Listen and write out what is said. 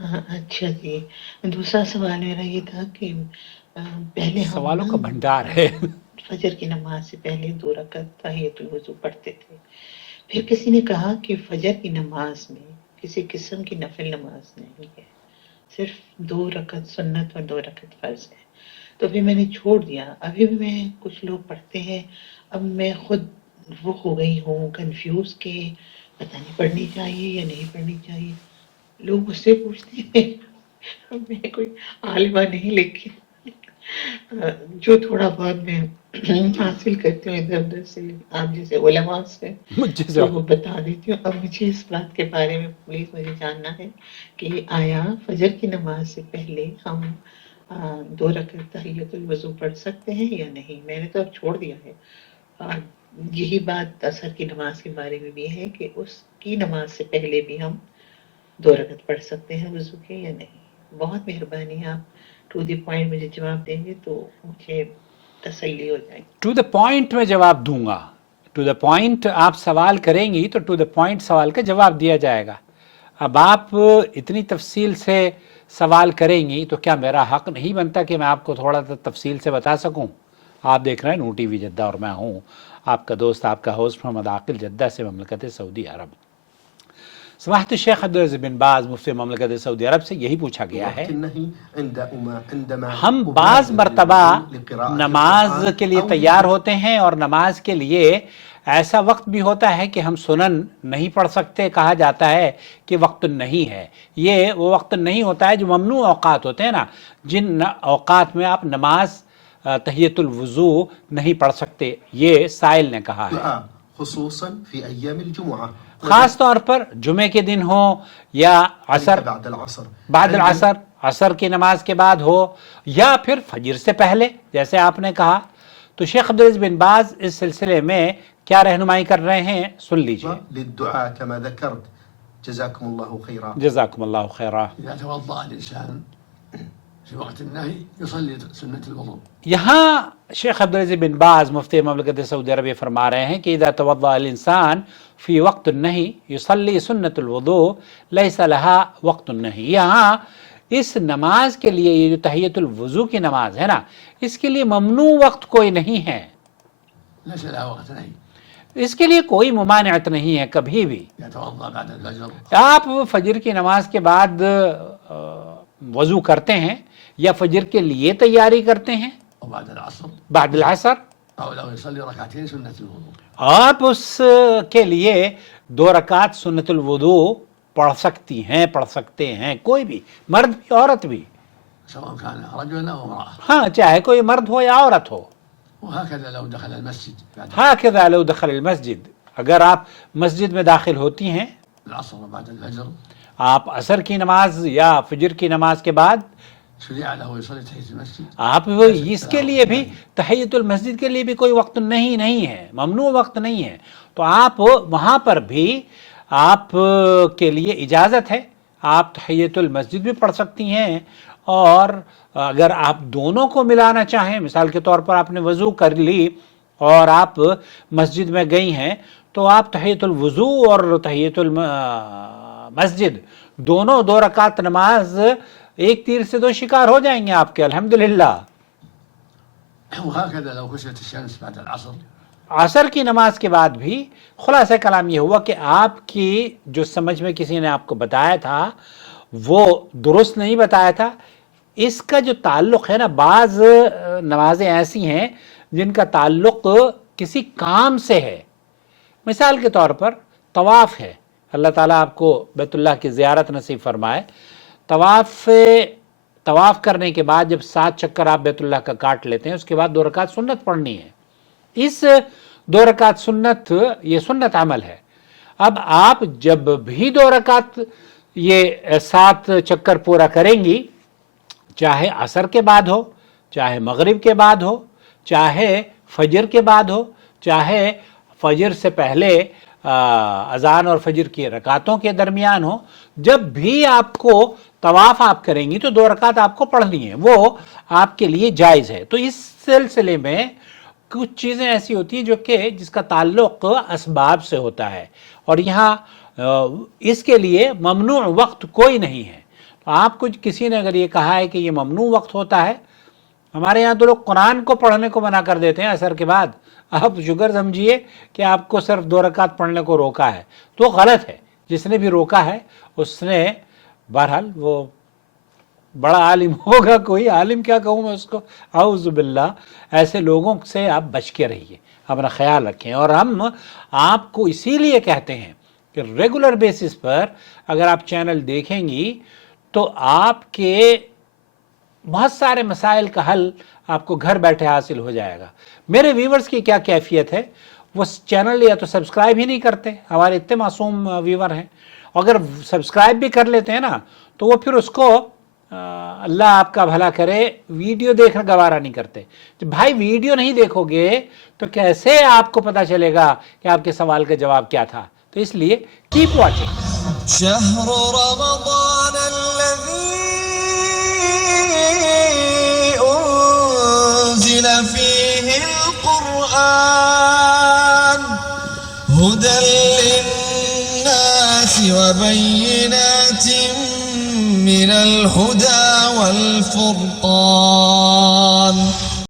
ہاں اچھا جی، دوسرا سوال میرا یہ تھا کہ پہلے ہم سوالوں نا کا بھنڈار ہے۔ فجر کی نماز سے پہلے 2 رکعت تحیۃ الوضو پڑھتے تھے، پھر کسی نے کہا کہ فجر کی نماز میں کسی قسم کی نفل نماز نہیں ہے، صرف 2 رکعت سنت اور 2 رکعت فرض ہے، تو پھر میں نے چھوڑ دیا۔ ابھی بھی میں کچھ لوگ پڑھتے ہیں، اب میں خود وہ ہو گئی ہوں کنفیوز کہ پتہ نہیں پڑھنی چاہیے یا نہیں پڑھنی چاہیے۔ لوگ مجھ سے پوچھتے ہیں، میں کوئی عالمہ نہیں، لیکن جو تھوڑا بہت میں حاصل کرتی ہوں ادھر ادھر سے، آپ جیسے علماء سے، مجھے تو وہ بتا دیتی ہوں۔ اب مجھے اس بات کے بارے میں پلیز مجھے جاننا ہے کہ آیا فجر کی نماز سے پہلے ہم 2 رکعت تحیۃ الوضو پڑھ سکتے ہیں یا نہیں؟ میں نے تو اب چھوڑ دیا ہے۔ اور یہی بات عصر کی نماز کے بارے میں بھی ہے کہ اس کی نماز سے پہلے بھی ہم 2 رکعت پڑھ سکتے ہیں وضو کے یا نہیں؟ بہت مہربانی، آپ ٹو دی پوائنٹ مجھے جواب دیں گے تو مجھے تسلی ہو جائے گی۔ ٹو دا پوائنٹ میں جواب دوں گا، ٹو دا پوائنٹ آپ سوال کریں گی تو ٹو دا پوائنٹ سوال کا جواب دیا جائے گا۔ اب آپ اتنی تفصیل سے سوال کریں گی تو کیا میرا حق نہیں بنتا کہ میں آپ کو تھوڑا سا تفصیل سے بتا سکوں؟ آپ دیکھ رہے ہیں نو ٹی وی جدہ اور میں ہوں آپ کا دوست، آپ کا ہوسٹ محمد عاقل، جدہ سے، مملکت سعودی عرب۔ سماحت الشیخ عبدالعزیز بن باز مفتی مملکت سعودی عرب سے یہی پوچھا گیا ہے، ہم بعض مرتبہ نماز کے لیے تیار ہوتے ہیں اور نماز کے لیے ایسا وقت بھی ہوتا ہے کہ ہم سنن نہیں پڑھ سکتے، کہا جاتا ہے کہ وقت نہیں ہے۔ یہ وہ وقت نہیں ہوتا ہے جو ممنوع اوقات ہوتے ہیں نا، جن اوقات میں آپ نماز تحیۃ الوضو نہیں پڑھ سکتے، یہ سائل نے کہا ہے۔ خصوصاً فی ایام الجمعہ، خاص طور پر جمعے کے دن ہو یا عصر، بعد العصر، عصر کی نماز کے بعد ہو، یا پھر فجر سے پہلے جیسے آپ نے کہا۔ تو شیخ عبدالعزیز بن باز اس سلسلے میں کیا رہنمائی کر رہے ہیں سن لیجیے۔ للدعاء كما ذكرت، جزاكم الله خيرا۔ جزاکم اللہ خیرہ۔ إذا توضأ الإنسان في وقت النهي يصلي سنة الوضوء۔ یہاں شیخ عبدالعزیز بن باز مفتی مملکت سعودی عرب فرما رہے ہیں کہ اذا توضأ الانسان فی وقت النہی یصلی سنت الوضوء لیس لها وقت النہی۔ یہاں اس نماز کے لیے، یہ جو تحیۃ الوضو کی نماز ہے نا، اس کے لیے ممنوع وقت کوئی نہیں ہے، ليس لها وقت نهي، اس کے لیے کوئی ممانعت نہیں ہے کبھی بھی۔ يتوضأ بعد الفجر، آپ فجر کی نماز کے بعد وضو کرتے ہیں یا فجر کے لیے تیاری کرتے ہیں، وبعد العصر، بعد العصر، أو لو يصلي ركعتين سنة الوضوء، آپ اس کے لیے 2 رکعت سنت الوضو پڑھ سکتی ہیں، پڑھ سکتے ہیں، کوئی بھی، مرد بھی عورت بھی، سواء كان رجلا أو امرأة۔ ہاں چاہے کوئی مرد ہو یا عورت ہو۔ وهكذا لو دخل المسجد بعد ہاکذا لو دخل المسجد، اگر آپ مسجد میں داخل ہوتی ہیں، العصر وبعد الفجر، آپ عصر کی نماز یا فجر کی نماز کے بعد، شرع له يصلي تحية المسجد، آپ اس کے لیے بھی تحیۃ المسجد کے لیے بھی کوئی وقت نہیں ہے، ممنوع وقت نہیں ہے، تو آپ وہاں پر بھی آپ کے لیے اجازت ہے، آپ تحیۃ المسجد بھی پڑھ سکتی ہیں، اور اگر آپ دونوں کو ملانا چاہیں، مثال کے طور پر آپ نے وضو کر لی اور آپ مسجد میں گئی ہیں، تو آپ تحیۃ الوضو اور تحیۃ المسجد دونوں 2 رکعت نماز ایک تیر سے 2 شکار ہو جائیں گے آپ کے، الحمدللہ۔ وهكذا لو كسرت الشمس بعد العصر، عصر کی نماز کے بعد بھی خلاصہ کلام یہ ہوا کہ آپ کی جو سمجھ میں کسی نے آپ کو بتایا تھا وہ درست نہیں بتایا تھا۔ اس کا جو تعلق ہے نا، بعض نمازیں ایسی ہیں جن کا تعلق کسی کام سے ہے، مثال کے طور پر طواف ہے، اللہ تعالیٰ آپ کو بیت اللہ کی زیارت نصیب فرمائے، طواف کرنے کے بعد جب 7 چکر آپ بیت اللہ کا کاٹ لیتے ہیں، اس کے بعد 2 رکعت سنت پڑھنی ہے۔ اس 2 رکعت سنت، یہ سنت عمل ہے۔ اب آپ جب بھی 2 رکعت یہ 7 چکر پورا کریں گی، چاہے عصر کے بعد ہو، چاہے مغرب کے بعد ہو، چاہے فجر کے بعد ہو، چاہے فجر سے پہلے اذان اور فجر کی رکعتوں کے درمیان ہو، جب بھی آپ کو طواف آپ کریں گی تو 2 رکعت آپ کو پڑھنی ہے، وہ آپ کے لیے جائز ہے۔ تو اس سلسلے میں کچھ چیزیں ایسی ہوتی ہیں جو کہ جس کا تعلق اسباب سے ہوتا ہے، اور یہاں اس کے لیے ممنوع وقت کوئی نہیں ہے۔ آپ کو کسی نے اگر یہ کہا ہے کہ یہ ممنوع وقت ہوتا ہے، ہمارے یہاں تو لوگ قرآن کو پڑھنے کو منع کر دیتے ہیں عصر کے بعد، آپ شکر سمجھیے کہ آپ کو صرف 2 رکعت پڑھنے کو روکا ہے، تو غلط ہے. جس نے بھی روکا ہے اس نے بہرحال وہ بڑا عالم ہوگا، کوئی عالم کیا کہوں میں اس کو، اعوذ باللہ. ایسے لوگوں سے آپ بچ کے رہیے، اپنا خیال رکھیں. اور ہم آپ کو اسی لیے کہتے ہیں کہ ریگولر بیسس پر اگر آپ چینل دیکھیں گی تو آپ کے بہت سارے مسائل کا حل آپ کو گھر بیٹھے حاصل ہو جائے گا. میرے ویورز کی کیا کیفیت ہے، وہ چینل یا تو سبسکرائب ہی نہیں کرتے، ہمارے اتنے معصوم ویور ہیں. اگر سبسکرائب بھی کر لیتے ہیں نا تو وہ پھر اس کو اللہ آپ کا بھلا کرے ویڈیو دیکھنا گوارا نہیں کرتے. تو بھائی ویڈیو نہیں دیکھو گے تو کیسے آپ کو پتا چلے گا کہ آپ کے سوال کا جواب کیا تھا؟ تو اس لیے کیپ واچنگ. شهر رمضان الذي أنزل فيه القرآن هدى للناس وبينات من الهدى والفرقان